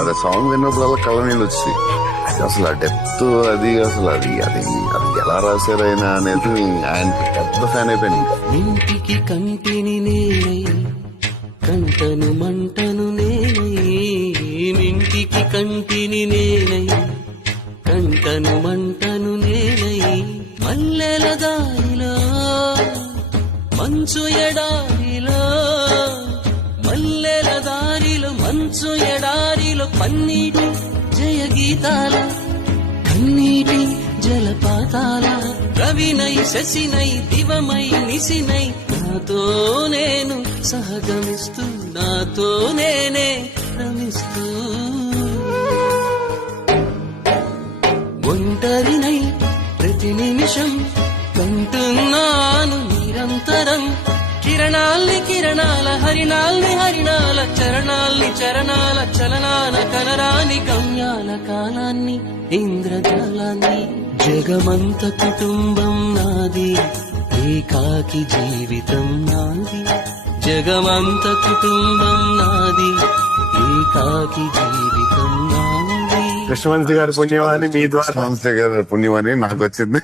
అది సాంగ్ విన్నప్పుడల్లా కళ్ళ నీళ్ళు వచ్చి అసలు ఆ డెప్త్ అది అసలు అది అది అది ఎలా రాశారైనా అనేది ఆయన పెద్ద ఫ్యాన్ అయిపోయింది. ఇంటికి కంటిని నేనై కంటను మంటను నేనై, ఇంటికి కంటిని నేనై కంటను మంటను నేనై, మల్లెల దారిలో మంచు ఎడారిలో, మల్లెల దారిలో మంచు ఎడారిలో పన్నీటి జయ గీతాల కన్నీటి జలపాతాల, రవినై శశినై దివమై నిశినై నాతో నేను సహగమిస్తూ నాతో నేనే రమిస్తూ, ఒంటరినై ప్రతి నిమిషం కంటున్నాను నిరంతరం, కిరణాల్ని కిరణాల హరిణాల్ని హరిణాల చరణాల్ని చరణాల చలనాల కలరాని గమ్యాల కాలాన్ని ఇంద్రజాలాన్ని, జగమంత కుటుంబం నాది ఏకాకి జీవితం నాది, జగమంత కుటుంబం నాది ఏకాకి జీవితం నాది. కృష్ణవంశీ గారి పుణ్యమాని మీ ద్వారా పుణ్యమని నాకు వచ్చింది.